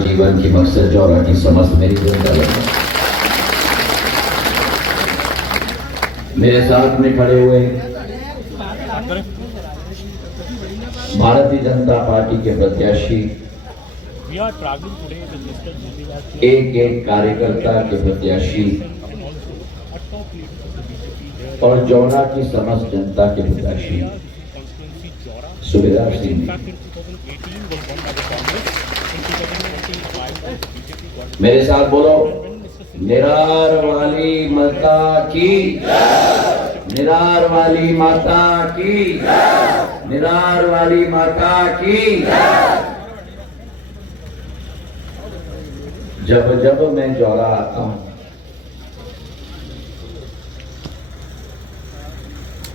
जीवन की मकसद जौरा की समस्त मेरी जनता है। मेरे साथ में खड़े हुए भारतीय जनता पार्टी के प्रत्याशी, एक एक कार्यकर्ता के प्रत्याशी और जौरा की समस्त जनता के प्रत्याशी सुबेदार सिंह जी, मेरे साथ बोलो, निरार वाली माता की, निरार वाली माता की, निरार वाली माता की। जब जब मैं जौरा आता हूं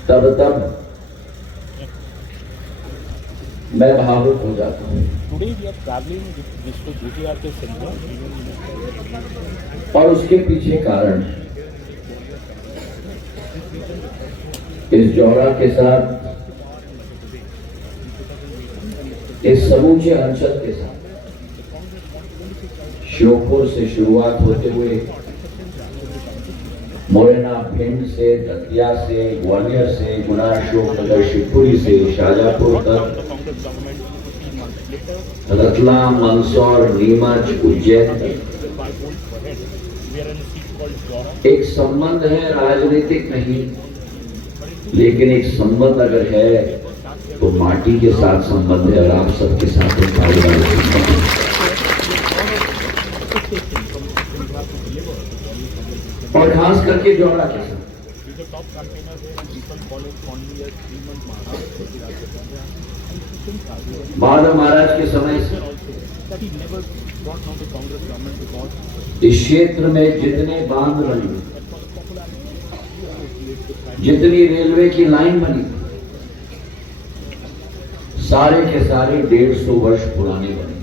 तब तब मैं भावुक हो जाता हूं। और उसके पीछे कारण इस जौरा के साथ, इस समूचे अंचल के साथ, श्योपुर से शुरुआत होते हुए मोरेना, भिंड से, दतिया से, ग्वालियर से, गुना, अशोकनगर, शिवपुरी से शाहजहांपुर तक, रतलाम, मंदसौर, नीमच, उज्जैन तक एक संबंध है, राजनीतिक नहीं, लेकिन एक संबंध अगर है तो माटी के साथ संबंध है और आप सबके साथ और खास करके जौरा के साथ। माधव महाराज के समय से इस क्षेत्र में जितने बांध बने, जितनी रेलवे की लाइन बनी, सारे के सारे 150 वर्ष पुराने बने।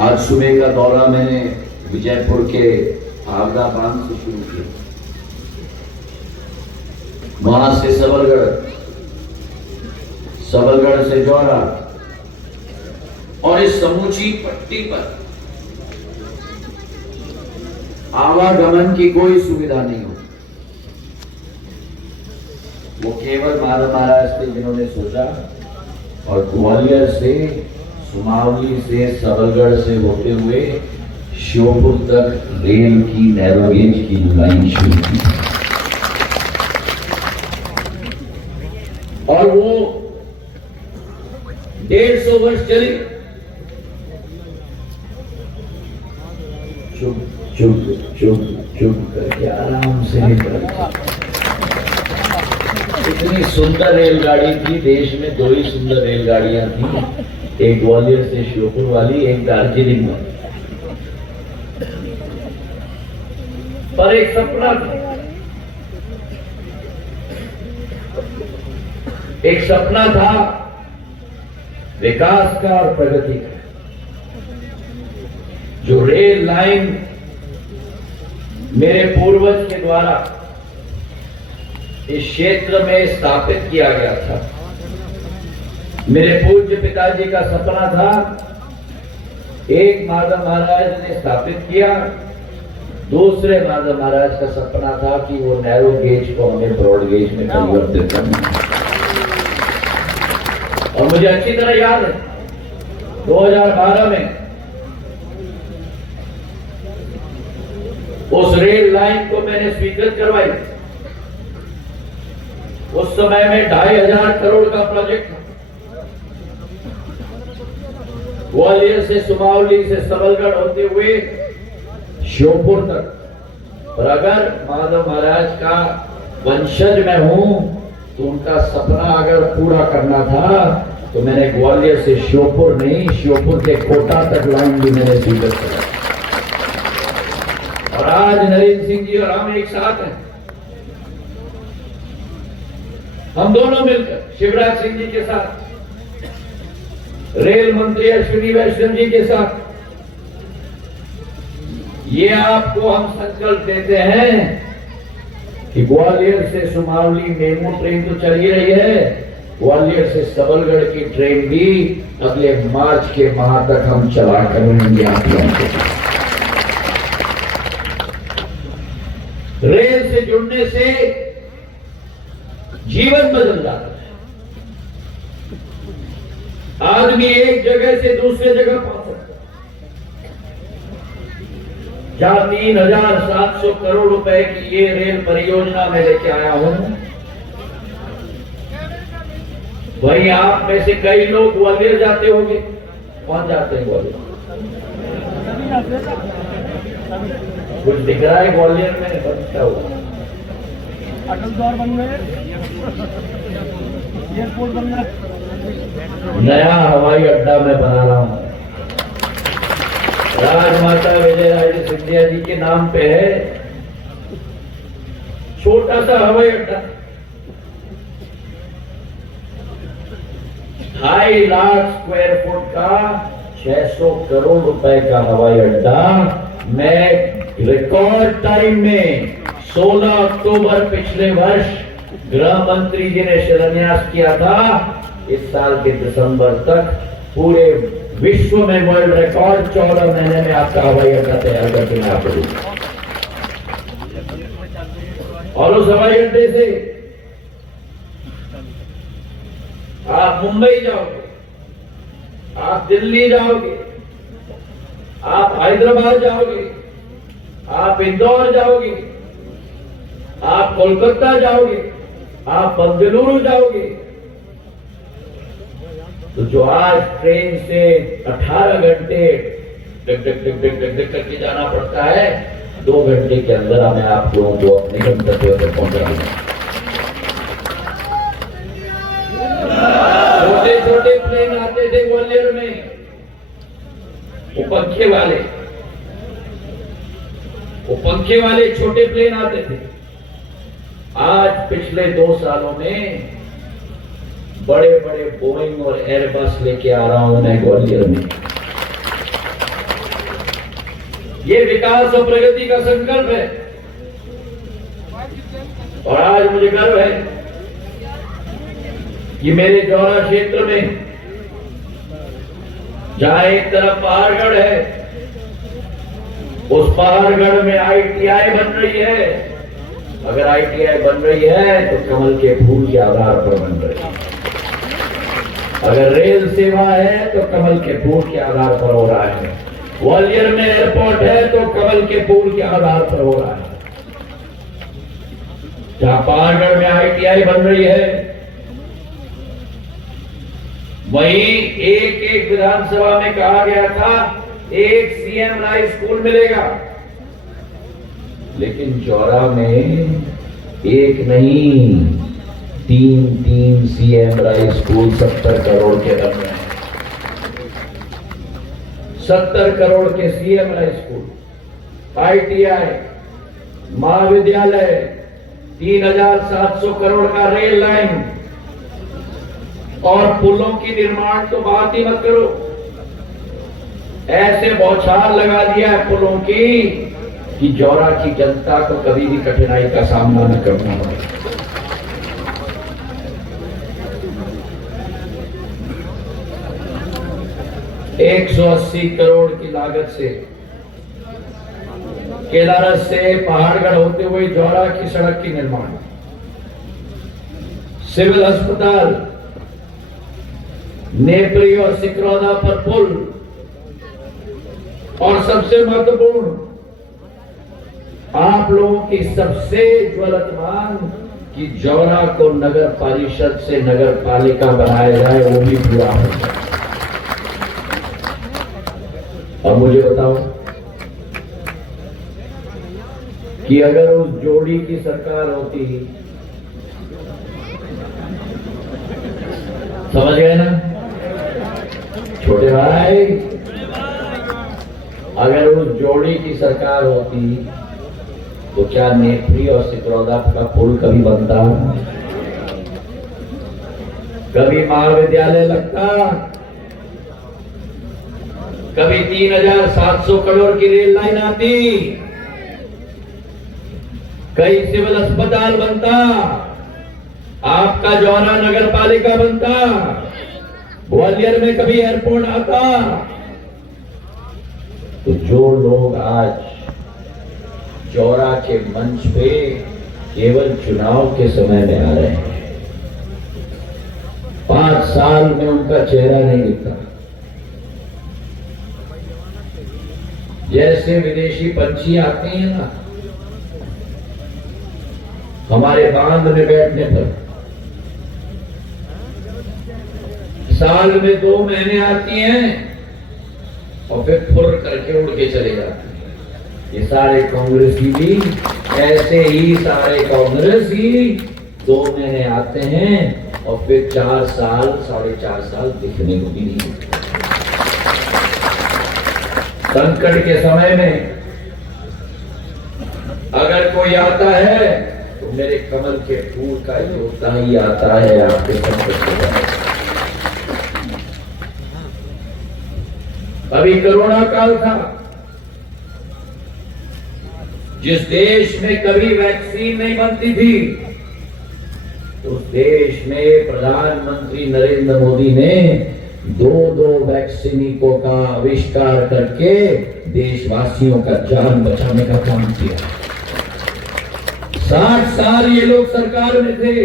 आज सुबह का दौरा मैंने विजयपुर के आगरा बांध से शुरू किया, वहां से सबलगढ़, सबलगढ़ से जौरा, और इस समूची पट्टी पर आवागमन की कोई सुविधा नहीं हो। वो केवल माधव महाराज थे जिन्होंने सोचा, और ग्वालियर से, सुमावली से, सबलगढ़ से होते हुए श्योपुर तक रेल की नैरो गेज की लाइन शुरू की, और वो 150 वर्ष चली। चुप चुप चुप चुप करके आराम से निकल। इतनी सुंदर रेलगाड़ी थी, देश में 2 ही सुंदर रेलगाड़ियां थी, एक ग्वालियर से श्योपुर वाली, एक दार्जिलिंग वाली। पर एक सपना था, एक सपना था विकास का और प्रगति का। जो रेल लाइन मेरे पूर्वज के द्वारा इस क्षेत्र में स्थापित किया गया था, मेरे पूज्य पिताजी का सपना था, एक माधव महाराज ने स्थापित किया, दूसरे माधव महाराज का सपना था कि वो नैरो गेज को हमें ब्रॉड गेज में परिवर्तित करना। और मुझे अच्छी तरह याद है 2012 में उस रेल लाइन को मैंने स्वीकृत करवाई। उस समय में 2500 करोड़ का प्रोजेक्ट था, ग्वालियर से, सुमावली से, सबलगढ़ होते हुए श्योपुर तक। और अगर माधव महाराज का वंशज मैं हूं तो उनका सपना अगर पूरा करना था तो मैंने ग्वालियर से श्योपुर नहीं, श्योपुर के कोटा तक लाइन भी मैंने स्वीकृत किया। और आज नरेंद्र सिंह जी और हम एक साथ हैं, हम दोनों मिलकर शिवराज सिंह जी के साथ, रेल मंत्री अश्विनी वैष्णव जी के साथ, ये आपको हम संकल्प देते हैं कि ग्वालियर से सुमावली मेमू ट्रेन तो चल ही रही है, ग्वालियर से सबलगढ़ की ट्रेन भी अगले मार्च के माह तक हम चला कर रहेंगे आप लोगों को। रेल से जुड़ने से जीवन बदल जाता है। आदमी एक जगह से दूसरे जगह पहुंच सकता है। जहां 3,700 करोड़ रुपए की ये रेल परियोजना में लेके आया हूं, वहीं आप में से कई लोग ग्वालियर जाते होंगे। कौन जाते हैं ग्वालियर? कुछ दिख रहा है ग्वालियर में? बनता हुआ अटल द्वार बन रहे, एयरपोर्ट बन रहा है, नया हवाई अड्डा मैं बना रहा हूं। राजमाता विजयराजे सिंधिया जी के नाम पे है छोटा सा हवाई अड्डा। 2.5 लाख स्क्वायर फुट का 600 करोड़ रुपए का हवाई अड्डा मैं रिकॉर्ड टाइम में 16 अक्टूबर पिछले वर्ष गृह मंत्री जी ने शिलान्यास किया था। इस साल के दिसंबर तक पूरे विश्व में वर्ल्ड रिकॉर्ड 14 महीने में आपका हवाई अड्डा तैयार करके मैं आपको दूंगा। और उस हवाई अड्डे से आप मुंबई जाओगे, आप दिल्ली जाओगे, आप हैदराबाद जाओगे, आप इंदौर जाओगे, आप कोलकाता जाओगे, आप बेंगलुरु जाओगे। तो जो आज ट्रेन से 18 घंटे duck duck duck duck duck duck करके जाना पड़ता है, 2 घंटे के अंदर मैं आप लोगों को अपने गंतव्य तक पहुंचा दूंगा। छोटे छोटे प्लेन आते थे ग्वालियर में, वो पंखे वाले छोटे प्लेन आते थे। आज पिछले 2 सालों में बड़े बड़े बोइंग और एयरबस लेके आ रहा हूं मैं ग्वालियर में। ये विकास और प्रगति का संकल्प है। और आज मुझे गर्व है कि मेरे जौरा क्षेत्र में जहां एक तरफ पहाड़गढ़ है, उस पहाड़गढ़ में ITI बन रही है। अगर ITI बन रही है तो कमल के फूल के आधार पर बन रही है। अगर रेल सेवा है तो कमल के फूल के आधार पर हो रहा है। ग्वालियर में एयरपोर्ट है तो कमल के फूल के आधार पर हो रहा है। जहां पहाड़गढ़ में ITI बन रही है, वहीं एक विधानसभा में कहा गया था एक CM राय स्कूल मिलेगा, लेकिन जौरा में एक नहीं 3 CM राय स्कूल 70 करोड़ के बन रहे हैं। 70 करोड़ के CM राय स्कूल, ITI, महाविद्यालय, 3,700 करोड़ का रेल लाइन और पुलों की निर्माण तो बात ही मत करो। ऐसे बौछार लगा दिया है पुलों की कि जौरा की जनता को कभी भी कठिनाई का सामना न करना पड़े। ₹180 करोड़ की लागत से केदारस से पहाड़गढ़ होते हुए जौरा की सड़क की निर्माण, सिविल अस्पताल, नेपरी और सिकरौदा पर पुल, और सबसे महत्वपूर्ण आप लोगों की सबसे ज्वलंत मांग कि जौरा को नगर परिषद से नगर पालिका बनाया जाए, वो भी पूरा हो जाए। अब मुझे बताओ कि अगर उस जोड़ी की सरकार होती, समझ गए ना छोटे भाई, अगर उस जोड़ी की सरकार होती तो क्या नेत्री और सिकरौदा का पुल कभी बनता, कभी महाविद्यालय लगता, कभी 3,700 करोड़ की रेल लाइन आती, कई सिविल अस्पताल बनता। आपका जौरा नगर पालिका बनता, ग्वालियर में कभी एयरपोर्ट आता, तो जो लोग आज जौरा के मंच पे केवल चुनाव के समय में आ रहे हैं, 5 साल में उनका चेहरा नहीं दिखता। जैसे विदेशी पंछी आते हैं ना हमारे बांध में बैठने पर, साल में 2 महीने आती हैं और फिर फुर करके उड़ के चले जाते हैं। ये सारे कांग्रेसी भी ऐसे ही, सारे कांग्रेसी 2 महीने आते हैं और फिर 4 साल 4.5 साल दिखने को भी नहीं मिलते। संकट के समय में अगर कोई आता है तो मेरे कमल के फूल का योद्धा ही आता है आपके संकट के समय। अभी कोरोना काल था, जिस देश में कभी वैक्सीन नहीं बनती थी, उस देश में प्रधानमंत्री नरेंद्र मोदी ने 2 वैक्सीनिकों का आविष्कार करके देशवासियों का जान बचाने का काम किया। 60 साल ये लोग सरकार में थे,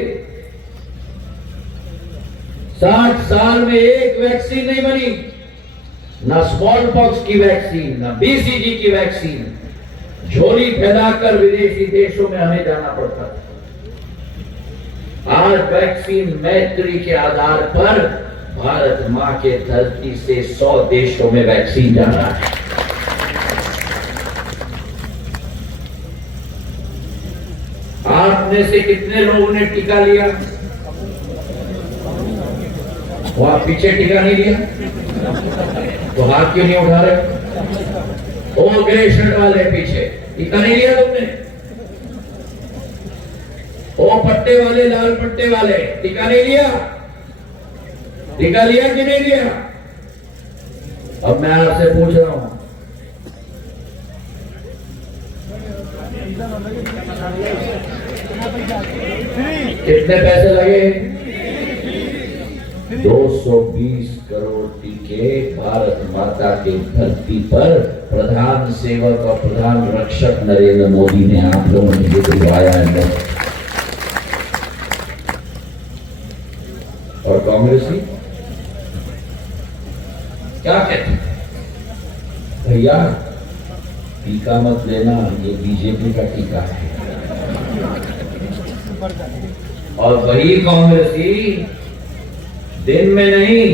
60 साल में एक वैक्सीन नहीं बनी, ना स्मॉल पॉक्स की वैक्सीन, ना बीसीजी की वैक्सीन। झोली फैलाकर विदेशी देशों में हमें जाना पड़ता था। आज वैक्सीन मैत्री के आधार पर भारत मां के धरती से 100 देशों में वैक्सीन जाना है। आप में से कितने लोगों ने टीका लिया? वहां पीछे टीका नहीं लिया तो हाथ क्यों नहीं उठा रहे? ओ ग्रे शर्ट वाले पीछे, टीका नहीं लिया तुमने? ओ पट्टे वाले, लाल पट्टे वाले, टीका नहीं लिया? टीका लिया कि नहीं लिया? अब मैं आपसे पूछ रहा हूं, कितने पैसे लगे? 220 करोड़ टीके भारत माता के धरती पर प्रधान सेवक और प्रधान रक्षक नरेंद्र मोदी ने आप लोगों ने ये दिलवाया है। और कांग्रेसी क्या कहते हैं? भैया टीका मत लेना, ये बीजेपी का टीका है। और वही कांग्रेसी दिन में नहीं,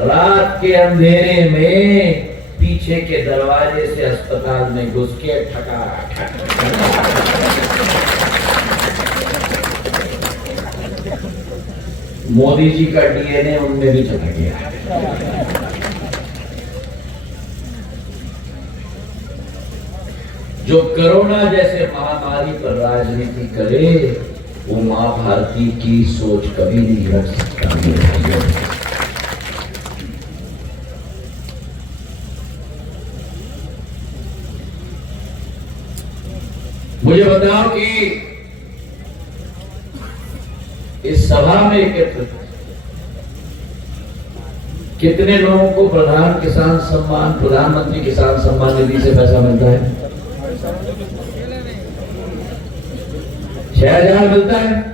रात के अंधेरे में पीछे के दरवाजे से अस्पताल में घुस के ठका मोदी जी का डीएनए उनमें भी चला गया। जो कोरोना जैसे महामारी पर राजनीति करे वो मां भारती की सोच कभी नहीं रख सकता। मुझे बताओ कि इस सभा में कितने लोगों को प्रधानमंत्री किसान सम्मान निधि से पैसा मिलता है? 6,000 मिलता है।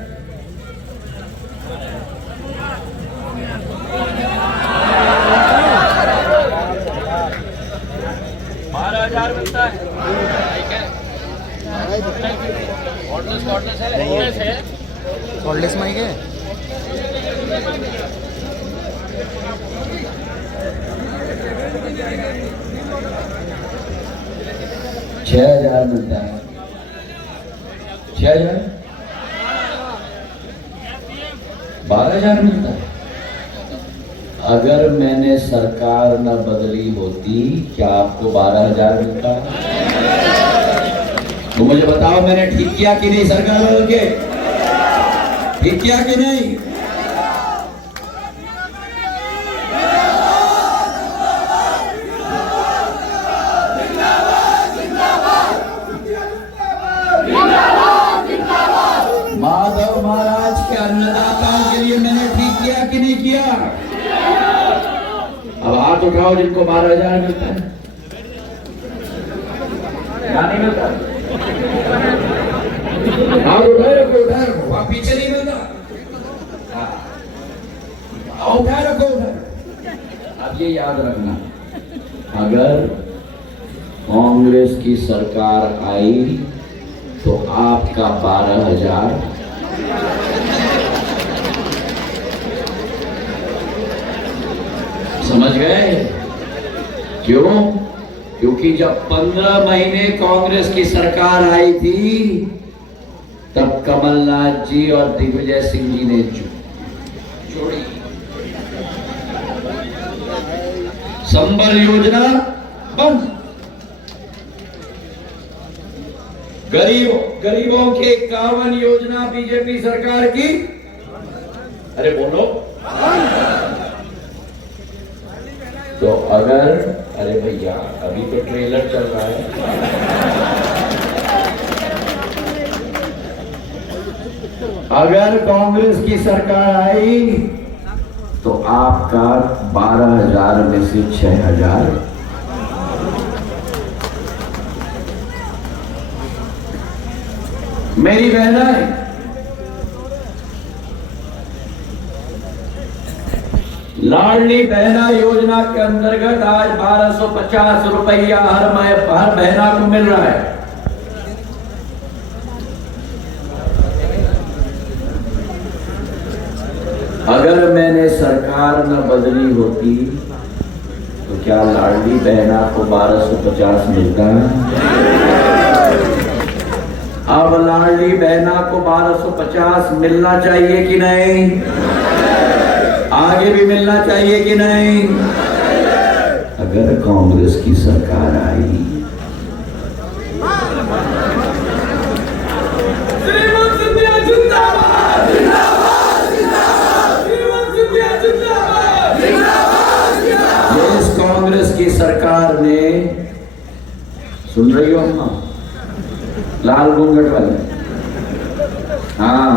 मिलता है। कॉर्डलेस माइक है। $6,000 मिलता है। 6,000 12,000 मिलता है। अगर मैंने सरकार न बदली होती क्या आपको 12,000 मिलता? तो मुझे बताओ मैंने ठीक किया कि नहीं? सरकार बदल के ठीक किया कि नहीं? माधव महाराज दिखाओ जिनको 12,000 मिलता है। क्या नहीं मिलता? आप उठाए रखो, उठाए रखो, वहां पीछे नहीं मिलता। उठाए रखो, उठाए। अब ये याद रखना, अगर कांग्रेस की सरकार आई तो आपका 12,000 समझ गए? क्यों? क्योंकि जब 15 महीने कांग्रेस की सरकार आई थी तब कमलनाथ जी और दिग्विजय सिंह जी ने जोड़ी संबल योजना बंद, गरीबों के 51 योजना बीजेपी सरकार की, अरे बोलो। तो अगर, अरे भैया अभी तो ट्रेलर चल रहा है, अगर कांग्रेस की सरकार आई तो आपका 12,000 में से 6,000 मेरी बहनें, लाडली बहना योजना के अंतर्गत आज 1250 रुपया हर बहना को मिल रहा है। अगर मैंने सरकार न बदली होती तो क्या लाडली बहना को 1250 मिलता है? अब लाडली बहना को 1250 मिलना चाहिए कि नहीं? आगे भी मिलना चाहिए कि नहीं? अगर कांग्रेस की सरकार आई इस कांग्रेस की सरकार ने, सुन रही हो अम्मा, लाल घूंघट वाले, हाँ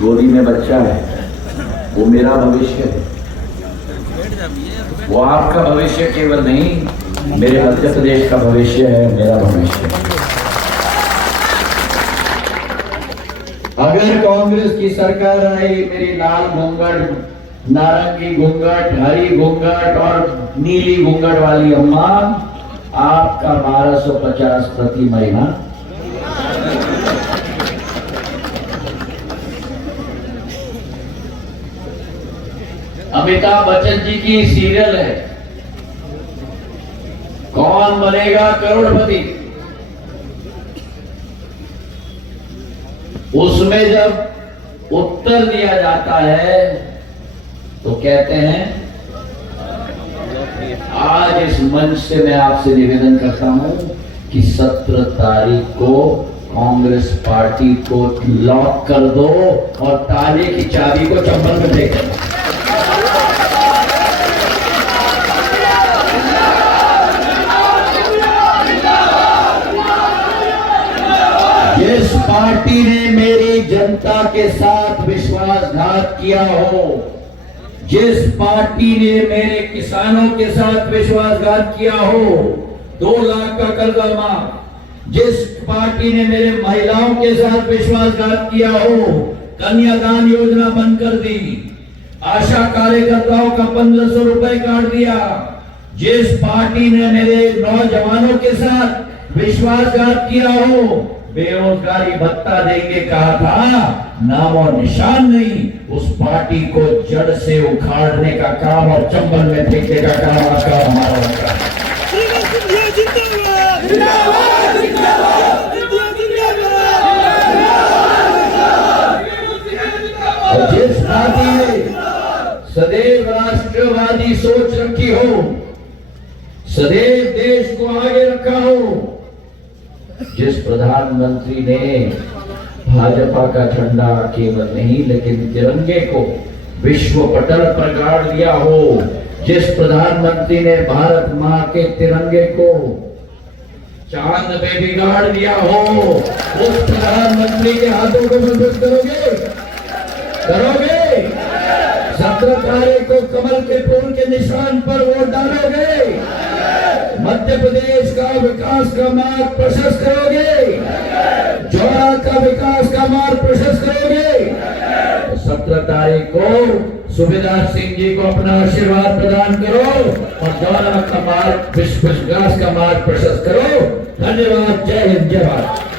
गोदी में बच्चा है, वो मेरा भविष्य है, वो आपका भविष्य केवल नहीं, मेरे मध्य प्रदेश का भविष्य है, मेरा भविष्य है। अगर कांग्रेस की सरकार आई, मेरी लाल घूंघट, नारंगी घूंघट, हरी घूंघट और नीली घूंघट वाली अम्मा, आपका 1250 प्रति महीना। अमिताभ बच्चन जी की सीरियल है, कौन बनेगा करोड़पति। उसमें जब उत्तर दिया जाता है तो कहते हैं, आज इस मंच से मैं आपसे निवेदन करता हूं कि 17 तारीख को कांग्रेस पार्टी को लॉक कर दो और ताले की चाबी को चंबल में फेंक दो। जिस पार्टी ने मेरी जनता के साथ विश्वासघात किया हो, जिस पार्टी ने मेरे किसानों के साथ विश्वासघात किया हो, 2 लाख का कर्जा माफ, जिस पार्टी ने मेरे महिलाओं के साथ विश्वासघात किया हो, कन्यादान योजना बंद कर दी, आशा कार्यकर्ताओं का 1500 रुपए काट दिया, जिस पार्टी ने मेरे नौजवानों के साथ विश्वासघात किया हो, बेरोजगारी भत्ता देंगे कहा था, नाम और निशान नहीं, उस पार्टी को जड़ से उखाड़ने का काम और चंबल में फेंकने का काम आपका हमारा होगा। जिस पार्टी ने सदैव राष्ट्रवादी सोच रखी हो, सदैव देश को आगे रखा हो, जिस प्रधानमंत्री ने भाजपा का झंडा केवल नहीं लेकिन तिरंगे को विश्व पटल पर गाड़ दिया हो, जिस प्रधानमंत्री ने भारत मां के तिरंगे को चांद पे भी गाड़ दिया हो, उस प्रधानमंत्री के हाथों को मजबूत करोगे? करोगे? 17 तारीख को कमल के फूल के निशान पर वोट डालोगे, मध्य प्रदेश का विकास का मार्ग प्रशस्त करोगे, जौरा का विकास का मार्ग प्रशस्त करोगे। 17 तारीख को सुबेदार सिंह जी को अपना आशीर्वाद प्रदान करो और जौरा का मार्ग विकास का मार्ग प्रशस्त करो। धन्यवाद। जय हिंद, जय भारत।